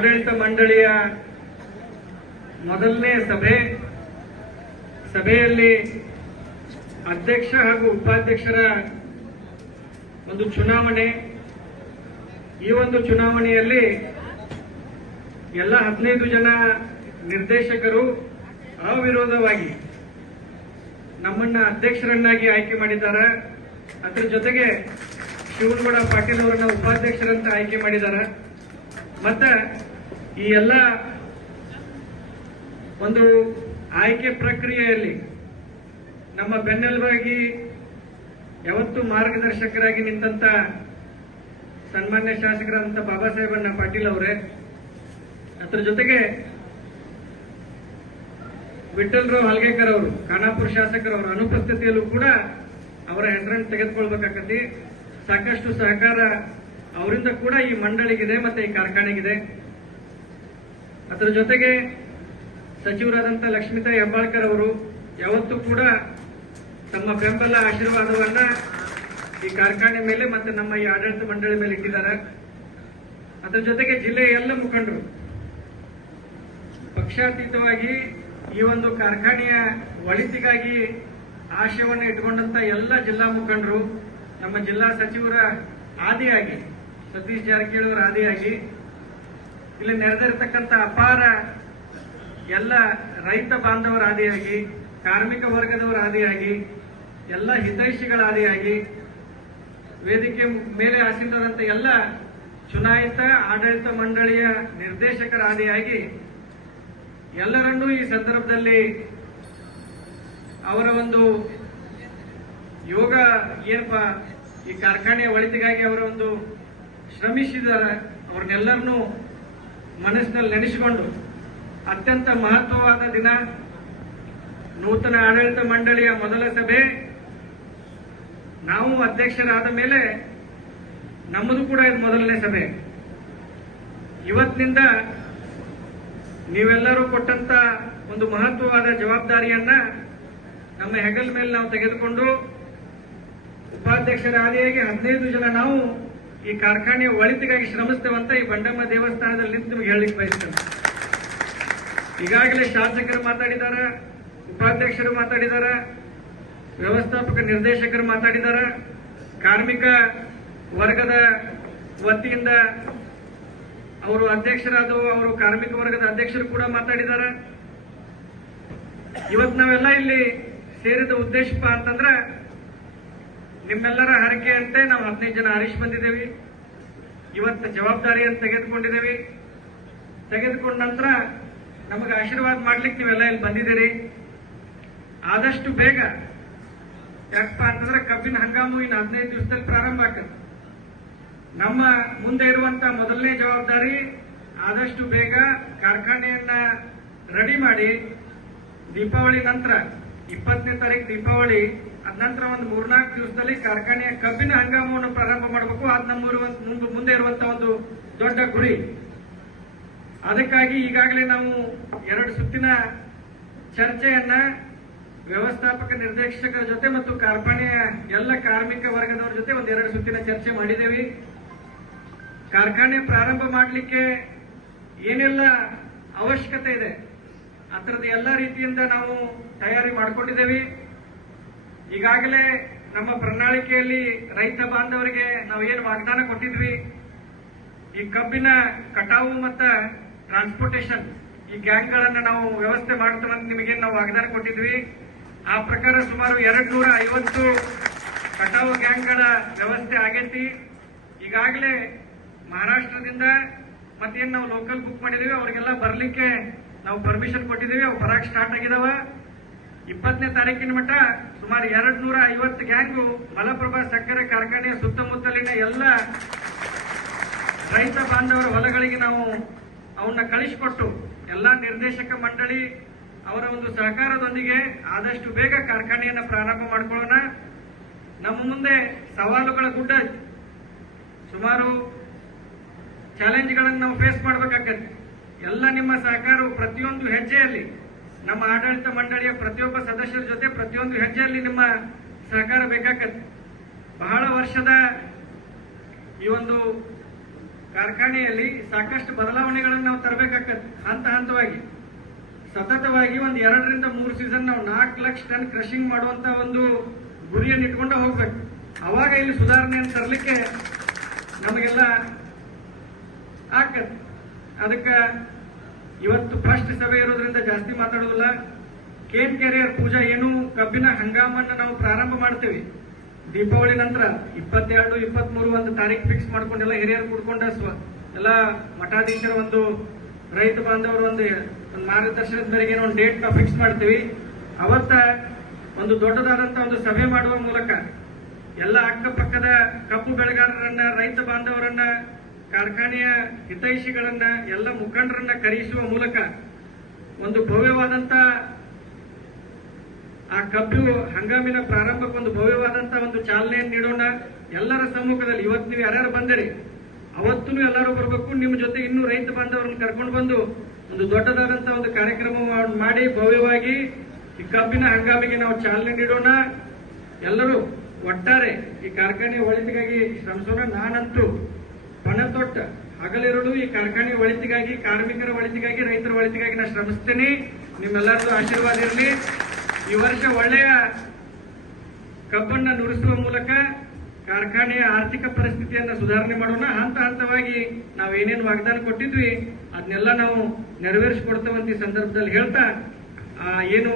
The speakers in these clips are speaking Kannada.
ಆಡಳಿತ ಮಂಡಳಿಯ ಮೊದಲನೇ ಸಭೆ, ಸಭೆಯಲ್ಲಿ ಅಧ್ಯಕ್ಷ ಹಾಗೂ ಉಪಾಧ್ಯಕ್ಷರ ಒಂದು ಚುನಾವಣೆ. ಈ ಒಂದು ಚುನಾವಣೆಯಲ್ಲಿ ಎಲ್ಲ ಹದಿನೈದು ಜನ ನಿರ್ದೇಶಕರು ಅವಿರೋಧವಾಗಿ ನಮ್ಮನ್ನ ಅಧ್ಯಕ್ಷರನ್ನಾಗಿ ಆಯ್ಕೆ ಮಾಡಿದ್ದಾರೆ. ಅದರ ಜೊತೆಗೆ ಶಿವನಗೌಡ ಪಾಟೀಲ್ ಅವರನ್ನ ಉಪಾಧ್ಯಕ್ಷರಂತ ಆಯ್ಕೆ ಮಾಡಿದ್ದಾರೆ. ಮತ್ತ ಈ ಎಲ್ಲ ಒಂದು ಆಯ್ಕೆ ಪ್ರಕ್ರಿಯೆಯಲ್ಲಿ ನಮ್ಮ ಬೆನ್ನೆಲುಬಾಗಿ ಯಾವತ್ತು ಮಾರ್ಗದರ್ಶಕರಾಗಿ ನಿಂತಂತ ಸನ್ಮಾನ್ಯ ಶಾಸಕರಾದಂಥ ಬಾಬಾ ಸಾಹೇಬಣ್ಣ ಪಾಟೀಲ್ ಅವರೇ, ಅದ್ರ ಜೊತೆಗೆ ವಿಠಲ್ರಾವ್ ಹಲ್ಗೇಕರ್ ಅವರು, ಖಾನಾಪುರ ಶಾಸಕರವರ ಅನುಪಸ್ಥಿತಿಯಲ್ಲೂ ಕೂಡ ಅವರ ಹೆಸರನ್ನು ತೆಗೆದುಕೊಳ್ಬೇಕಾಗತಿ ಸಾಕಷ್ಟು ಸಹಕಾರ ಅವರಿಂದ ಕೂಡ ಈ ಮಂಡಳಿಗಿದೆ ಮತ್ತೆ ಈ ಕಾರ್ಖಾನೆಗಿದೆ. ಅದರ ಜೊತೆಗೆ ಸಚಿವರಾದಂಥ ಲಕ್ಷ್ಮೀತಾ ಹೆಬ್ಬಾಳ್ಕರ್ ಅವರು ಯಾವತ್ತೂ ಕೂಡ ತಮ್ಮ ಬೆಂಬಲ ಆಶೀರ್ವಾದವನ್ನ ಈ ಕಾರ್ಖಾನೆ ಮೇಲೆ ಮತ್ತೆ ನಮ್ಮ ಈ ಆಡಳಿತ ಮಂಡಳಿ ಮೇಲೆ ಇಟ್ಟಿದ್ದಾರೆ. ಅದರ ಜೊತೆಗೆ ಜಿಲ್ಲೆಯ ಎಲ್ಲ ಮುಖಂಡರು ಪಕ್ಷಾತೀತವಾಗಿ ಈ ಒಂದು ಕಾರ್ಖಾನೆಯ ಒಳಿತಿಗಾಗಿ ಆಶಯವನ್ನು ಇಟ್ಕೊಂಡಂತ ಎಲ್ಲ ಜಿಲ್ಲಾ ಮುಖಂಡರು, ನಮ್ಮ ಜಿಲ್ಲಾ ಸಚಿವರ ಆದಿಯಾಗಿ, ಸತೀಶ್ ಜಾರಕಿಹೊಳಿ ಅವರ ಆದಿಯಾಗಿ ಇಲ್ಲಿ ನಡೆದಿರತಕ್ಕಂಥ ಅಪಾರ ಎಲ್ಲ ರೈತ ಬಾಂಧವರ ಆದಿಯಾಗಿ ಕಾರ್ಮಿಕ ವರ್ಗದವರ ಆದಿಯಾಗಿ ಎಲ್ಲ ಹಿತೈಷಿಗಳ ಆದಿಯಾಗಿ ವೇದಿಕೆ ಮೇಲೆ ಆಸೀನರಾದಂಥ ಎಲ್ಲ ಚುನಾಯಿತ, ಆಡಳಿತ ಮಂಡಳಿಯ ನಿರ್ದೇಶಕರ ಆದಿಯಾಗಿ ಎಲ್ಲರನ್ನೂ ಈ ಸಂದರ್ಭದಲ್ಲಿ ಅವರ ಒಂದು ಯೋಗ ಏನಪ್ಪ, ಈ ಕಾರ್ಖಾನೆಯ ಒಳಿತಿಗಾಗಿ ಅವರ ಒಂದು ಶ್ರಮಿಸಿದ ಅವ್ರನ್ನೆಲ್ಲರನ್ನೂ ಮನಸ್ಸಿನಲ್ಲಿ ನೆನೆಸಿಕೊಂಡು ಅತ್ಯಂತ ಮಹತ್ವವಾದ ದಿನ ನೂತನ ಆಡಳಿತ ಮಂಡಳಿಯ ಮೊದಲ ಸಭೆ. ನಾವು ಅಧ್ಯಕ್ಷರಾದ ಮೇಲೆ ನಮ್ಮದು ಕೂಡ ಇದು ಮೊದಲನೇ ಸಭೆ. ಇವತ್ತಿನಿಂದ ನೀವೆಲ್ಲರೂ ಕೊಟ್ಟಂತ ಒಂದು ಮಹತ್ವವಾದ ಜವಾಬ್ದಾರಿಯನ್ನ ನಮ್ಮ ಹೆಗಲ ಮೇಲೆ ನಾವು ತೆಗೆದುಕೊಂಡು ಉಪಾಧ್ಯಕ್ಷರಾದಿಯಾಗಿ ಹದಿನೈದು ಜನ ನಾವು ಈ ಕಾರ್ಖಾನೆಯ ಒಳಿತಿಗಾಗಿ ಶ್ರಮಿಸ್ತೇವಂತ ಈ ಬಂಡಮ್ಮ ದೇವಸ್ಥಾನದಲ್ಲಿ ನಿಂತು ನಿಮಗೆ ಹೇಳಲಿಕ್ಕೆ ಬಯಸ್ತೇನೆ. ಈಗಾಗಲೇ ಶಾಸಕರು ಮಾತಾಡಿದಾರ, ಉಪಾಧ್ಯಕ್ಷರು ಮಾತಾಡಿದಾರ, ವ್ಯವಸ್ಥಾಪಕ ನಿರ್ದೇಶಕರು ಮಾತಾಡಿದಾರ, ಕಾರ್ಮಿಕ ವರ್ಗದ ವತಿಯಿಂದ ಅವರು ಅಧ್ಯಕ್ಷರಾದವು, ಅವರು ಕಾರ್ಮಿಕ ವರ್ಗದ ಅಧ್ಯಕ್ಷರು ಕೂಡ ಮಾತಾಡಿದಾರ. ಇವತ್ತು ನಾವೆಲ್ಲ ಇಲ್ಲಿ ಸೇರಿದ ಉದ್ದೇಶಪ್ಪ ಅಂತಂದ್ರ ನಿಮ್ಮೆಲ್ಲರ ಹರಕೆಯಂತೆ ನಾವು ಹದಿನೈದು ಜನ ಆರಿಸಿ ಬಂದಿದ್ದೇವೆ. ಇವತ್ತು ಜವಾಬ್ದಾರಿಯನ್ನು ತೆಗೆದುಕೊಂಡಿದ್ದೇವೆ. ತೆಗೆದುಕೊಂಡ ನಂತರ ನಮಗೆ ಆಶೀರ್ವಾದ ಮಾಡ್ಲಿಕ್ಕೆ ನೀವೆಲ್ಲ ಇಲ್ಲಿ ಬಂದಿದ್ದೀರಿ. ಆದಷ್ಟು ಬೇಗ, ಯಾಕಪ್ಪ ಅಂತಂದ್ರೆ ಕಬ್ಬಿನ ಹಂಗಾಮು ಇನ್ನು ಹದಿನೈದು ದಿವಸದಲ್ಲಿ ಪ್ರಾರಂಭ ಆಗ್ತದೆ. ನಮ್ಮ ಮುಂದೆ ಇರುವಂತ ಮೊದಲನೇ ಜವಾಬ್ದಾರಿ, ಆದಷ್ಟು ಬೇಗ ಕಾರ್ಖಾನೆಯನ್ನ ರೆಡಿ ಮಾಡಿ, ದೀಪಾವಳಿ ನಂತರ ಇಪ್ಪತ್ತನೇ ತಾರೀಕು ದೀಪಾವಳಿ ನಂತರ ಒಂದು ಮೂರ್ನಾಲ್ಕು ದಿವಸದಲ್ಲಿ ಕಾರ್ಖಾನೆಯ ಕಬ್ಬಿನ ಹಂಗಾಮವನ್ನು ಪ್ರಾರಂಭ ಮಾಡಬೇಕು. ಅದು ನಮ್ಮ ಮುಂದೆ- ಮುಂದೆ ಇರುವಂತ ಒಂದು ದೊಡ್ಡ ಗುರಿ. ಅದಕ್ಕಾಗಿ ಈಗಾಗಲೇ ನಾವು ಎರಡು ಸುತ್ತಿನ ಚರ್ಚೆಯನ್ನ ವ್ಯವಸ್ಥಾಪಕ ನಿರ್ದೇಶಕರ ಜೊತೆ ಮತ್ತು ಕಾರ್ಖಾನೆಯ ಎಲ್ಲ ಕಾರ್ಮಿಕ ವರ್ಗದವರ ಜೊತೆ ಒಂದೆರಡು ಸುತ್ತಿನ ಚರ್ಚೆ ಮಾಡಿದ್ದೇವೆ ಕಾರ್ಖಾನೆ ಪ್ರಾರಂಭ ಮಾಡಲಿಕ್ಕೆ ಏನೆಲ್ಲ ಅವಶ್ಯಕತೆ ಇದೆ? ಅದರದ್ದು ಎಲ್ಲ ರೀತಿಯಿಂದ ನಾವು ತಯಾರಿ ಮಾಡಿಕೊಂಡಿದ್ದೇವೆ. ಈಗಾಗಲೇ ನಮ್ಮ ಪ್ರಣಾಳಿಕೆಯಲ್ಲಿ ರೈತ ಬಾಂಧವರಿಗೆ ನಾವು ಏನು ವಾಗ್ದಾನ ಕೊಟ್ಟಿದ್ವಿ? ಈ ಕಬ್ಬಿನ ಕಟಾವು ಮತ್ತ ಟ್ರಾನ್ಸ್ಪೋರ್ಟೇಷನ್ ಈ ಗ್ಯಾಂಗ್ಗಳನ್ನ ನಾವು ವ್ಯವಸ್ಥೆ ಮಾಡ್ತೇವೆ ಅಂತ ನಿಮಗೆ ನಾವು ವಾಗ್ದಾನ ಕೊಟ್ಟಿದ್ವಿ. ಆ ಪ್ರಕಾರ ಸುಮಾರು ಎರಡು ನೂರ ಐವತ್ತು ಕಟಾವು ಗ್ಯಾಂಗ್ಗಳ ವ್ಯವಸ್ಥೆ ಆಗೈತಿ. ಈಗಾಗಲೇ ಮಹಾರಾಷ್ಟ್ರದಿಂದ ಮತ್ತೇನು ನಾವು ಲೋಕಲ್ ಬುಕ್ ಮಾಡಿದೀವಿ, ಅವರಿಗೆಲ್ಲ ಬರಲಿಕ್ಕೆ ನಾವು ಪರ್ಮಿಷನ್ ಕೊಟ್ಟಿದ್ದೀವಿ, ಅವು ಬರಾಕ್ ಸ್ಟಾರ್ಟ್ ಆಗಿದಾವ. ಇಪ್ಪತ್ತನೇ ತಾರೀಕಿನ ಮಟ್ಟ ಸುಮಾರು ಎರಡ್ ನೂರ ಐವತ್ತು ಗ್ಯಾಂಗು ಮಲಪ್ರಭಾ ಸಕ್ಕರೆ ಕಾರ್ಖಾನೆಯ ಸುತ್ತಮುತ್ತಲಿನ ಎಲ್ಲ ರೈತ ಬಾಂಧವರ ಹೊಲಗಳಿಗೆ ನಾವು ಅವನ್ನ ಕಳಿಸಿಕೊಟ್ಟು ಎಲ್ಲಾ ನಿರ್ದೇಶಕ ಮಂಡಳಿ ಅವರ ಒಂದು ಸಹಕಾರದೊಂದಿಗೆ ಆದಷ್ಟು ಬೇಗ ಕಾರ್ಖಾನೆಯನ್ನು ಪ್ರಾರಂಭ ಮಾಡಿಕೊಳ್ಳೋಣ ನಮ್ಮ ಮುಂದೆ ಸವಾಲುಗಳ ಗುಡ್ಡ. ಸುಮಾರು ಚಾಲೆಂಜ್ಗಳನ್ನು ನಾವು ಫೇಸ್ ಮಾಡಬೇಕಾಗತ್ತೆ ಎಲ್ಲ ನಿಮ್ಮ ಸಹಕಾರವು ಪ್ರತಿಯೊಂದು ಹೆಜ್ಜೆಯಲ್ಲಿ ನಮ್ಮ ಆಡಳಿತ ಮಂಡಳಿಯ ಪ್ರತಿಯೊಬ್ಬ ಸದಸ್ಯರ ಜೊತೆ ಪ್ರತಿಯೊಂದು ಹೆಜ್ಜೆಯಲ್ಲಿ ನಿಮ್ಮ ಸಹಕಾರ ಬೇಕಾಗತ್ತೆ. ಬಹಳ ವರ್ಷದ ಈ ಒಂದು ಕಾರ್ಖಾನೆಯಲ್ಲಿ ಸಾಕಷ್ಟು ಬದಲಾವಣೆಗಳನ್ನು ನಾವು ತರಬೇಕಾಗತ್ತೆ. ಹಂತ ಹಂತವಾಗಿ. ಸತತವಾಗಿ ಒಂದು ಎರಡರಿಂದ ಮೂರು ಸೀಸನ್ ನಾವು ನಾಲ್ಕು ಲಕ್ಷ ಟನ್ ಕ್ರಷಿಂಗ್ ಮಾಡುವಂತ ಒಂದು ಗುರಿಯನ್ನು ಇಟ್ಕೊಂಡು ಹೋಗ್ಬೇಕು. ಅವಾಗ ಇಲ್ಲಿ ಸುಧಾರಣೆಯನ್ನು ತರಲಿಕ್ಕೆ ನಮಗೆಲ್ಲ ಆಗ್ತದೆ ಅದಕ್ಕೆ ಇವತ್ತು ಫಸ್ಟ್ ಸಭೆ ಇರೋದ್ರಿಂದ ಜಾಸ್ತಿ ಮಾತಾಡೋದಿಲ್ಲ ಕೇನ್ ಕೆರಿಯರ್ ಪೂಜಾ ಏನು? ಕಬ್ಬಿನ ಹಂಗಾಮನ್ನ ನಾವು ಪ್ರಾರಂಭ ಮಾಡ್ತೇವೆ. ದೀಪಾವಳಿ ನಂತರ ಇಪ್ಪತ್ತೆರಡು, ಇಪ್ಪತ್ಮೂರು ಒಂದು ತಾರೀಕು ಫಿಕ್ಸ್ ಮಾಡ್ಕೊಂಡೆಲ್ಲ ಹಿರಿಯರು ಕೂಡ್ಕೊಂಡ ಎಲ್ಲ ಮಠಾಧೀಶರ ಒಂದು ರೈತ ಬಾಂಧವರು ಒಂದು ಒಂದು ಮಾರ್ಗದರ್ಶನದ ಮೇರೆಗೆ ಒಂದು ಡೇಟ್ ನಾವು ಫಿಕ್ಸ್ ಮಾಡ್ತೀವಿ. ಅವತ್ತ ಒಂದು ದೊಡ್ಡದಾದಂತ ಒಂದು ಸಭೆ ಮಾಡುವ ಮೂಲಕ ಎಲ್ಲ ಅಕ್ಕಪಕ್ಕದ ಕಬ್ಬು ಬೆಳೆಗಾರರನ್ನ, ರೈತ ಬಾಂಧವರನ್ನ ಕಾರ್ಖಾನೆಯ ಹಿತೈಷಿಗಳನ್ನ ಎಲ್ಲ ಮುಖಂಡರನ್ನ ಕರೆಯಿಸುವ ಮೂಲಕ ಒಂದು ಭವ್ಯವಾದಂತ ಆ ಕಬ್ಬು ಹಂಗಾಮಿನ ಪ್ರಾರಂಭಕ್ಕೆ ಒಂದು ಭವ್ಯವಾದಂತ ಒಂದು ಚಾಲನೆಯನ್ನು ನೀಡೋಣ. ಎಲ್ಲರ ಸಮ್ಮುಖದಲ್ಲಿ ಇವತ್ತು ನೀವು ಯಾರ್ಯಾರು ಬಂದಿರಿ ಅವತ್ತೂ ಎಲ್ಲರೂ ಬರಬೇಕು. ನಿಮ್ಮ ಜೊತೆ ಇನ್ನೂ ರೈತ ಬಾಂಧವರನ್ನ ಕರ್ಕೊಂಡು ಬಂದು ಒಂದು ದೊಡ್ಡದಾದಂತ ಒಂದು ಕಾರ್ಯಕ್ರಮ ಮಾಡ್- ಭವ್ಯವಾಗಿ ಈ ಕಬ್ಬಿನ ಹಂಗಾಮಿಗೆ ನಾವು ಚಾಲನೆ ನೀಡೋಣ. ಎಲ್ಲರೂ ಒಟ್ಟಾರೆ ಈ ಕಾರ್ಖಾನೆಯ ಒಳಿತಿಗಾಗಿ ಶ್ರಮಿಸೋಣ. ನಾನಂತೂ ಪಣ ತೊಟ್ಟ ಹಗಲಿರುಳು ಈ ಕಾರ್ಖಾನೆ ಒಳಿತಿಗಾಗಿ, ಕಾರ್ಮಿಕರ ಒಳಿತಿಗಾಗಿ, ರೈತರ ಒಳಿತಿಗಾಗಿ ನಾನು ಶ್ರಮಿಸ್ತೇನೆ. ನಿಮ್ಮೆಲ್ಲರದು ಆಶೀರ್ವಾದ ಇರಲಿ. ಈ ವರ್ಷ ಒಳ್ಳೆಯ ಕಬ್ಬನ್ನ ನುರಿಸುವ ಮೂಲಕ ಕಾರ್ಖಾನೆಯ ಆರ್ಥಿಕ ಪರಿಸ್ಥಿತಿಯನ್ನ ಸುಧಾರಣೆ ಮಾಡೋಣ. ಹಂತ ಹಂತವಾಗಿ ನಾವು ಏನೇನು ವಾಗ್ದಾನ ಕೊಟ್ಟಿದ್ವಿ ಅದನ್ನೆಲ್ಲ ನಾವು ನೆರವೇರಿಸಿಕೊಡ್ತೇವಂತ ಈ ಸಂದರ್ಭದಲ್ಲಿ ಹೇಳ್ತಾ ಏನು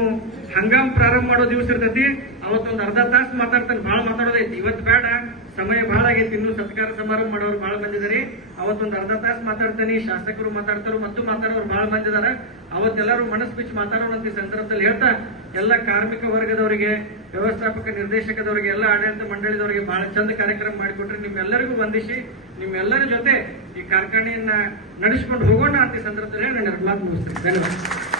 ಹಂಗಾಮ್ ಪ್ರಾರಂಭ ಮಾಡೋ ದಿವಸ ಇರ್ತೈತಿ. ಅವತ್ತೊಂದು ಅರ್ಧ ತಾಸು ಮಾತಾಡ್ತಾನೆ. ಬಹಳ ಮಾತಾಡೋದೈತಿ. ಇವತ್ತು ಬೇಡ. ಸಮಯ ಬಹಳ ಆಗೈತಿ. ಇನ್ನು ಸತ್ಕಾರ ಸಮಾರಂಭ ಮಾಡೋರು ಬಹಳ ಬಂದಿದ್ದಾರೆ ಅವತ್ತೊಂದು ಅರ್ಧ ತಾಸು ಮಾತಾಡ್ತೇನೆ. ಶಾಸಕರು ಮಾತಾಡ್ತಾರೋ ಮತ್ತು ಮಾತಾಡೋರು ಬಹಳ ಬಂದಿದ್ದಾರೆ ಅವತ್ತೆಲ್ಲರೂ ಮನಸ್ಸು ಬಿಚ್ಚಿ ಮಾತಾಡೋಣ ಅಂತ ಈ ಸಂದರ್ಭದಲ್ಲಿ ಹೇಳ್ತಾ, ಎಲ್ಲ ಕಾರ್ಮಿಕ ವರ್ಗದವರಿಗೆ, ವ್ಯವಸ್ಥಾಪಕ ನಿರ್ದೇಶಕದವರಿಗೆ, ಎಲ್ಲ ಆಡಳಿತ ಮಂಡಳಿದವರಿಗೆ ಬಹಳ ಚಂದ ಕಾರ್ಯಕ್ರಮ ಮಾಡಿಕೊಟ್ರೆ. ನಿಮ್ಮೆಲ್ಲರಿಗೂ ವಂದಿಸಿ, ನಿಮ್ಮೆಲ್ಲರ ಜೊತೆ ಈ ಕಾರ್ಖಾನೆಯನ್ನ ನಡೆಸಿಕೊಂಡು ಹೋಗೋಣ ಅಂತ ಸಂದರ್ಭದಲ್ಲಿ ನಾನು ಮಾತು ಮುಗಿಸ್ತೇನೆ. ಧನ್ಯವಾದ.